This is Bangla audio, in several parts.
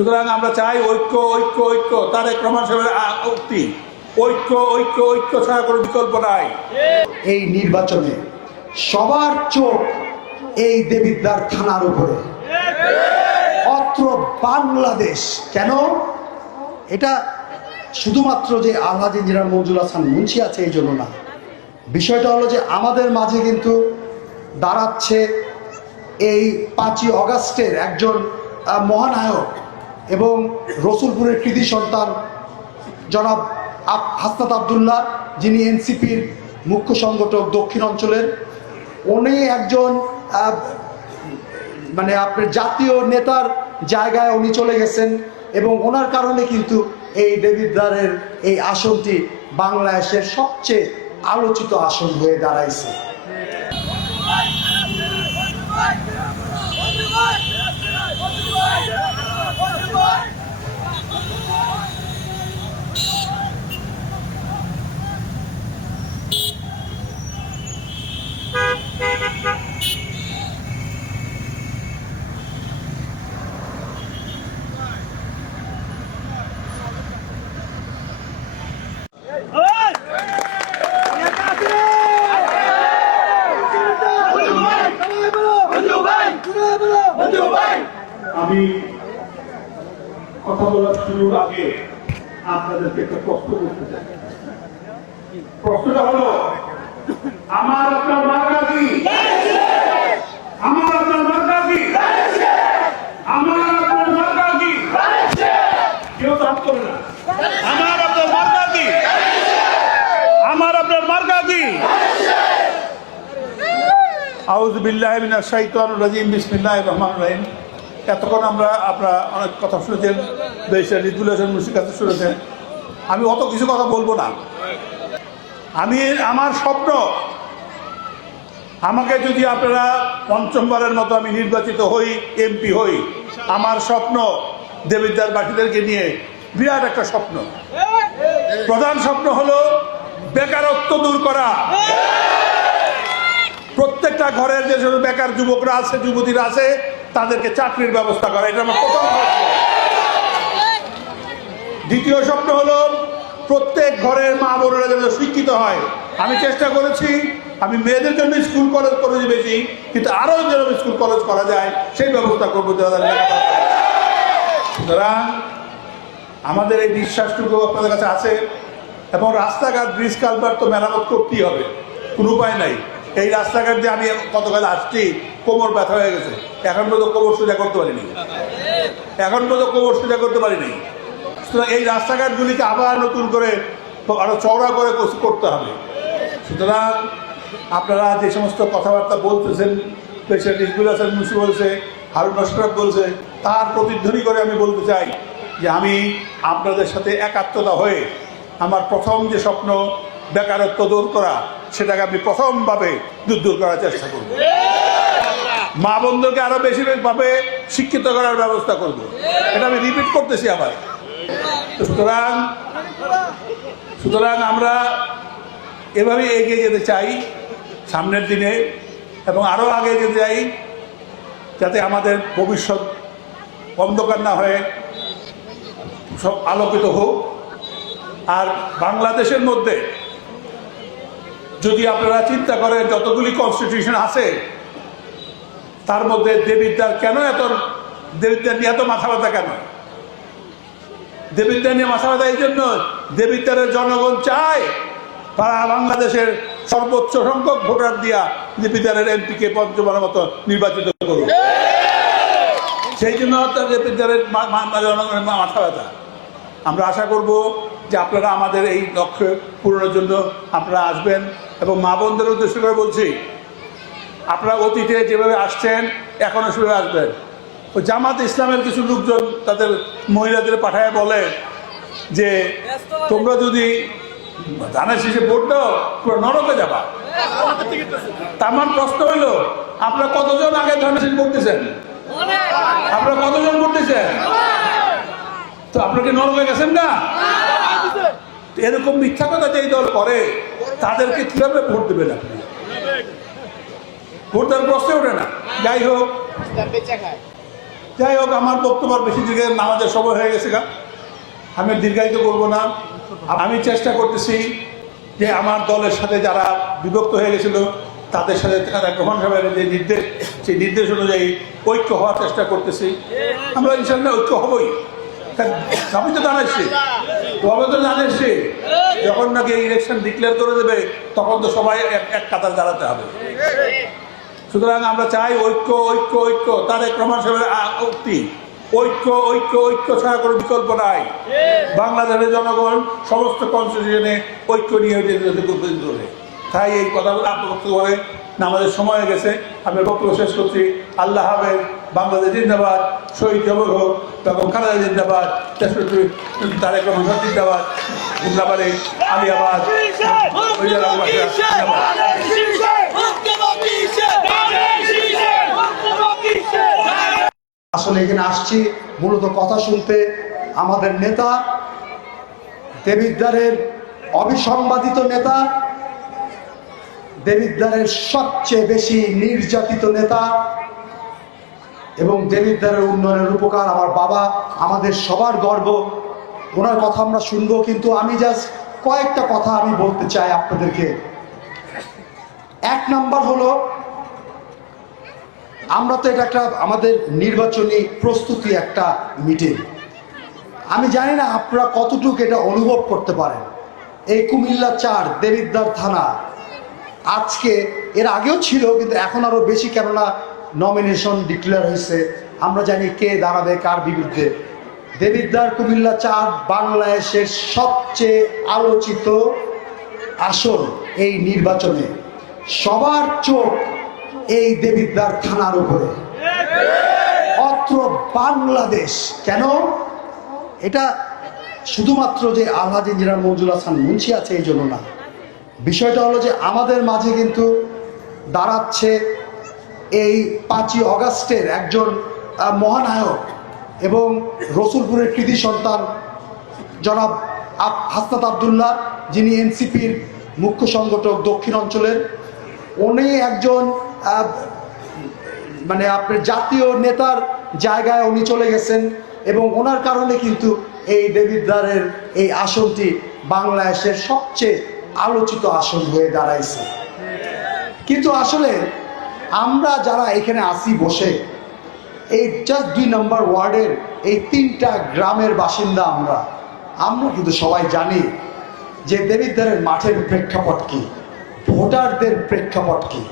সুতরাং আমরা চাই ঐক্য ঐক্য ঐক্য, তারেক রহমান সাহেবের উক্তি, ঐক্য ঐক্য ঐক্য ছাড়া কোনো বিকল্প নাই। এই নির্বাচনে সবার চোখ এই দেবিদ্বার থানার উপরে, অত্র বাংলাদেশ। কেন? এটা শুধুমাত্র যে আলহাজ ইঞ্জিনিয়ার মঞ্জুর হাসান মুন্সি আছে এই জন্য না, বিষয়টা হলো যে আমাদের মাঝে কিন্তু দাঁড়াচ্ছে এই 5ই অগাস্টের একজন মহানায়ক এবং রসুলপুরের কৃতি সন্তান জনাব হাসনাত আবদুল্লাহ, যিনি এনসিপির মুখ্য সংগঠক দক্ষিণ অঞ্চলের। উনি একজন মানে আপনার জাতীয় নেতার জায়গায় উনি চলে গেছেন এবং ওনার কারণে কিন্তু এই দেবিদ্বারের এই আসনটি বাংলাদেশের সবচেয়ে আলোচিত আসন হয়ে দাঁড়াইছে। আমি কথা বলার শুরুর আগে আপনাদেরকে একটা প্রশ্ন করতে চাই। প্রশ্নটা হলো, আমার আপনার মার্কা কি? আমার আপনার মার্কা কি? আমার আপনার মার্কা কি? কেউ তো হাত করে না। আমার আপনার মার্কা কি? আমার আপনার মার্কা কি? আউযু বিল্লাহি মিনাশ শাইতানির রাজিম, বিসমিল্লাহির রহমানির রহিম। এতক্ষণ আপনারা অনেক কথা শুনেছেন, ব্যারিস্টার রিজভুল হাসান মুন্সির কাছে শুনেছেন। আমি অত কিছু কথা বলবো না। আমার স্বপ্ন, আমাকে যদি আপনারা পঞ্চমবারের মতো আমি নির্বাচিত হই, এমপি হই, আমার স্বপ্ন দেবিদ্বারবাসীদেরকে নিয়ে বিরাট একটা স্বপ্ন। প্রধান স্বপ্ন হলো বেকারত্ব দূর করা। প্রত্যেকটা ঘরের যে সব বেকার যুবকরা আছে, যুবতীরা আছে, তাদেরকে চাকরির ব্যবস্থা করা, এটা আমার প্রথম স্বপ্ন। দ্বিতীয় স্বপ্ন হলো প্রত্যেক ঘরের মা বোনেরা যেন শিক্ষিত হয়। আমি চেষ্টা করেছি, আমি মেয়েদের জন্য স্কুল কলেজ করেছি বেশি, কিন্তু আরো যেন স্কুল কলেজ করা যায় সেই ব্যবস্থা করবো। সুতরাং আমাদের এই বিশ্বাসটুকু আপনাদের কাছে আছে। এবং রাস্তাঘাট, ব্রিজ কালভার্ট তো মেরামত করতেই হবে, কোনো উপায় নাই। এই রাস্তাঘাট দিয়ে আমি গতকাল আসছি, কোমর ব্যথা হয়ে গেছে, এখন পর্যন্ত কোমর সোজা করতে পারিনি, সুতরাং এই রাস্তাঘাটগুলিকে আবার নতুন করে আরো চওড়া করে করতে হবে। সুতরাং আপনারা যে সমস্ত কথাবার্তা বলতেছেন, প্রেসিডেন্ট রিজভুল হাসান মুন্সি বলছে, হারুন আশরাফ বলছে, তার প্রতিধ্বনি করে আমি বলতে চাই যে আমি আপনাদের সাথে একাত্মতা হয়ে আমার প্রথম যে স্বপ্ন বেকারত্ব দূর করা, সেটাকে আমি প্রথমভাবে দূর করার চেষ্টা করব। মা বোনদেরকে আরো বেশি ভাবে শিক্ষিত করার ব্যবস্থা করব। এটা আমি রিপিট করতেছি আবার। সুতরাং আমরা এভাবে এগিয়ে যেতে চাই সামনের দিনে, এবং আরো আগে যেতে চাই যাতে আমাদের ভবিষ্যৎ অন্ধকার না হয়ে সব আলোকিত হোক। আর বাংলাদেশের মধ্যে যদি আপনারা চিন্তা করেন যতগুলি কনস্টিটিউশন আছে, তার মধ্যে দেবিদ্বার কেন দেবিদ্বার নিয়ে এত মাথা ব্যথা কেন? দেবিদ্বার নিয়ে মাথা ব্যথা এই জন্য, দেবিদ্বারের জনগণ চায় তারা বাংলাদেশের সর্বোচ্চ সংখ্যক ভোটার দিয়া দেবিদ্বারের এমপিকে পঞ্চমবারের মতো নির্বাচিত করবে। সেই জন্য দেবিদ্বারের জনগণের মাথা ব্যথা। আমরা আশা করব যে আপনারা আমাদের এই লক্ষ্য পূরণের জন্য আপনারা আসবেন। এবং মা বোনদের উদ্দেশ্য করে বলছি, আপনারা অতীতে যেভাবে আসছেন এখনো সেভাবে আসবেন। ওই জামাত ইসলামের কিছু লোকজন তাদের মহিলাদের পাঠায় বলে যে তোমরা যদি ধানের শীষে ভোট দাও পুরো নরকে যাবা। আমার প্রশ্ন হইল, আপনারা কতজন আগে ধানের শীষ করতেছেন? আপনারা কতজন করতেছেন? তো আপনাকে নরকে গেছেন না? এরকম মিথ্যা কথা যেই দল করে তাদেরকে কিভাবে ভোট দেবেন আপনি? ভোট দেওয়ার প্রশ্ন ওঠে না। যাই হোক, যাই হোক, আমার বক্তব্য বেশি দিকে নামাজের সময় হয়ে গেছে গা, আমি দীর্ঘায়িত করবো না। আমি চেষ্টা করতেছি যে আমার দলের সাথে যারা বিভক্ত হয়ে গেছিল তাদের সাথে তারা গ্রহণ সাহেবের যে নির্দেশ, সেই নির্দেশ অনুযায়ী ঐক্য হওয়ার চেষ্টা করতেছি। আমরা ইনশাল্লাহ ঐক্য হবই। আমি তো জানাচ্ছি, তবে তো জানাচ্ছি যখন নাকি ইলেকশন ডিক্লেয়ার করে দেবে তখন তো সবাই এক কাতার দাঁড়াতে হবে। সুতরাং আমরা চাই ঐক্য ঐক্য ঐক্য, তারেক রহমান সাহেবের উক্তি, ঐক্য ঐক্য ঐক্য ছাড়া কোনো বিকল্প নাই। বাংলাদেশের জনগণ সমস্ত কনস্টিটিউশনে ঐক্য নিয়ে করে, তাই এই কথাগুলো বক্তব্য করে আমাদের সময় হয়ে গেছে। আমি বক্তব্য শেষ করছি। আল্লাহ হাফেজ। বাংলাদেশ জিন্দাবাদ, শহীদ জবর হোক, বেগম খালেদা জিন্দাবাদ, তারেক রহমান জিন্দাবাদ, জিন্দাবাদে আলিয়াবাদ। আসলে এখানে আসছি মূলত কথা শুনতে। আমাদের নেতা, দেবিদ্বারের অবিসংবাদিত নেতা, দেবিদ্বারের সবচেয়ে বেশি নির্যাতিত নেতা এবং দেবিদ্বারের উন্নয়নের উপকার আমার বাবা, আমাদের সবার গর্ব, ওনার কথা আমরা শুনবো। কিন্তু আমি জাস্ট কয়েকটা কথা আমি বলতে চাই আপনাদেরকে। এক নাম্বার হলো, আমরা তো এটা একটা আমাদের নির্বাচনী প্রস্তুতি একটা মিটিং। আমি জানি না আপনারা কতটুকু এটা অনুভব করতে পারেন। এই কুমিল্লা 4 দেবিদ্বার থানা আজকে, এর আগেও ছিল কিন্তু এখন আরো বেশি, কেননা নমিনেশন ডিক্লেয়ার হয়েছে। আমরা জানি কে দাঁড়াবে কার বিরুদ্ধে। দেবিদ্বার কুমিল্লা 4 বাংলাদেশের সবচেয়ে আলোচিত আসন। এই নির্বাচনে সবার চোখ এই দেবিদ্বার থানার উপরে, অত্র বাংলাদেশ। কেন? এটা শুধুমাত্র যে আলহাজ ইঞ্জিনিয়ার মঞ্জুর হাসান মুন্সি আছে এই জন্য না। বিষয়টা হলো যে আমাদের মাঝে কিন্তু দাঁড়াচ্ছে এই 5ই অগাস্টের একজন মহানায়ক এবং রসুলপুরের কৃতি সন্তান জনাব হাসনাত আবদুল্লাহ, যিনি এনসিপির মুখ্য সংগঠক দক্ষিণ অঞ্চলের। উনি একজন মানে আপনার জাতীয় নেতার জায়গায় উনি চলে গেছেন এবং ওনার কারণে কিন্তু এই দেবিদ্বারের এই আসনটি বাংলাদেশের সবচেয়ে আলোচিত আসন হয়ে দাঁড়াইছে। কিন্তু আসলে আমরা যারা এখানে আসি বসে, এই জাস্ট 2 নম্বর ওয়ার্ডের এই 3টা গ্রামের বাসিন্দা আমরা কিন্তু সবাই জানি যে দেবিদ্বারের মাঠের প্রেক্ষাপট কি, ভোটারদের প্রেক্ষাপট কি।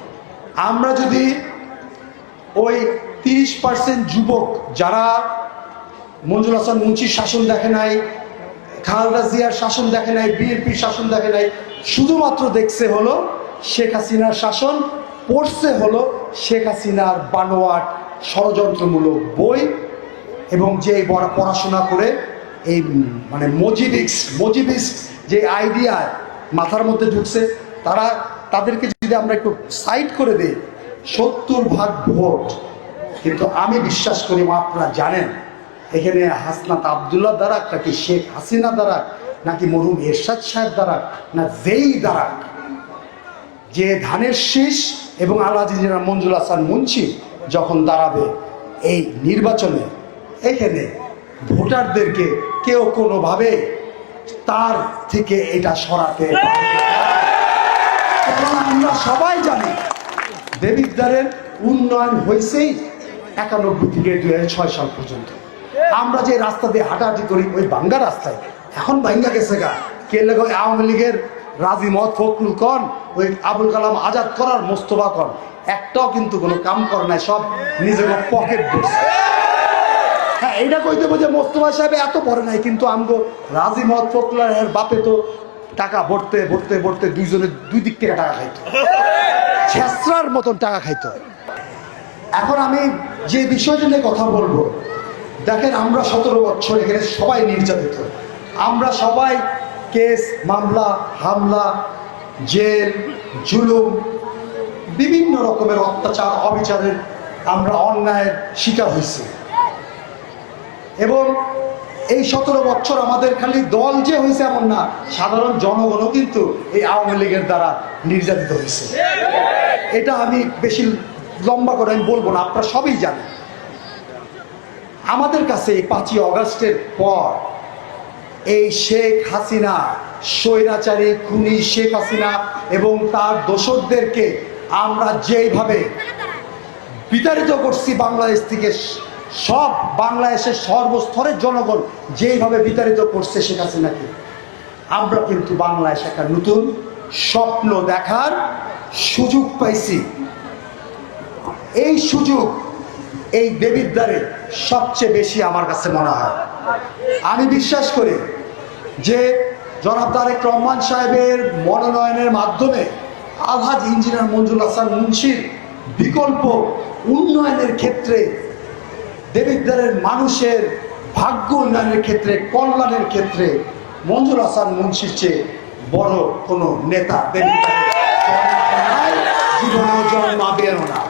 আমরা যদি ওই 30% যুবক যারা মঞ্জুর হাসান মুন্সির শাসন দেখে নাই, খালেদা জিয়ার শাসন দেখে নাই, বিএনপির শাসন দেখে নাই, শুধুমাত্র দেখছে হলো শেখ হাসিনার শাসন, পড়ছে হলো শেখ হাসিনার বানোয়াট ষড়যন্ত্রমূলক বই এবং যে পড়াশোনা করে এই মানে মজিবিক্স যে আইডিয়া মাথার মধ্যে ঢুকছে, তাদেরকে যদি আমরা একটু সাইড করে দিই, 70% ভোট। কিন্তু আমি বিশ্বাস করি, আপনারা জানেন এখানে হাসনাত আবদুল্লাহ দ্বারা, নাকি শেখ হাসিনা দ্বারা, নাকি মরহুম এরশাদ সাহেব দ্বারা, না যেই দ্বারা, যে ধানের শীষ এবং আলহাজ ইঞ্জিনিয়ার মঞ্জুর হাসান মুন্সি যখন দাঁড়াবে এই নির্বাচনে, এখানে ভোটারদেরকে কেউ কোনোভাবে তার থেকে এটা সরাতে পারবে না। আমরা সবাই জানি দেবিদ্বারের উন্নয়ন হয়েছেই 91 থেকে 2006 সাল পর্যন্ত। আমরা যে রাস্তা দিয়ে হাঁটাহাঁটি করি ওই ভাঙ্গা রাস্তায়, এখন ভাঙ্গা গেছে গা। কে লাগে ওই আওয়ামী লীগের রাজি মত ফখরুল কন, ওই আবুল কালাম আজাদ করার মোস্তফা কন, একটাও কিন্তু কোনো কাম করে নাই, সব নিজের পকেট দিচ্ছে। হ্যাঁ, এইটা কইতে যে মোস্তফা সাহেব এত পড়ে নাই, কিন্তু আমগো রাজি মত ফখরুলের বাপে তো টাকা ভরতে ভরতে ভরতে দুইজনে 2 দিক থেকে টাকা খাইতো, ছেঁচড়ার মতন টাকা খাইতো। এখন আমি যে বিষয়টা নিয়ে কথা বলবো, দেখেন আমরা 17 বছর এখানে সবাই নির্যাতিত। আমরা সবাই কেস, মামলা, হামলা, জেল, জুলুম, বিভিন্ন রকমের অত্যাচার, অবিচারের আমরা অন্যায়ের শিকার হয়েছি। এবং এই 17 বছর আমাদের খালি দল যে হয়েছে এমন না, সাধারণ জনগণও কিন্তু এই আওয়ামী লীগের দ্বারা নির্যাতিত হয়েছে। এটা আমি বেশি লম্বা করে আমি বলবো না, আপনারা সবই জানেন। আমাদের কাছে এই 5ই অগাস্টের পর এই শেখ হাসিনা, স্বৈরাচারী খুনি শেখ হাসিনা এবং তার দোসরদেরকে আমরা যেইভাবে বিতাড়িত করছি বাংলাদেশ থেকে, সব বাংলাদেশের সর্বস্তরের জনগণ যেইভাবে বিতাড়িত করছে শেখ হাসিনাকে, আমরা কিন্তু বাংলাদেশ একটা নতুন স্বপ্ন দেখার সুযোগ পাইছি। এই সুযোগ এই দেবিদ্বারে সবচেয়ে বেশি আমার কাছে মনে হয়। আমি বিশ্বাস করি যে জনাব তারেক রহমান সাহেবের মনোনয়নের মাধ্যমে আলহাজ ইঞ্জিনিয়ার মঞ্জুর হাসান মুন্সির বিকল্প উন্নয়নের ক্ষেত্রে, দেবিদ্বারের মানুষের ভাগ্য উন্নয়নের ক্ষেত্রে, কল্যাণের ক্ষেত্রে মঞ্জুর হাসান মুন্সির চেয়ে বড় কোনো নেতা দেবিদ্বারে জীবনেও জন্মাবেও না।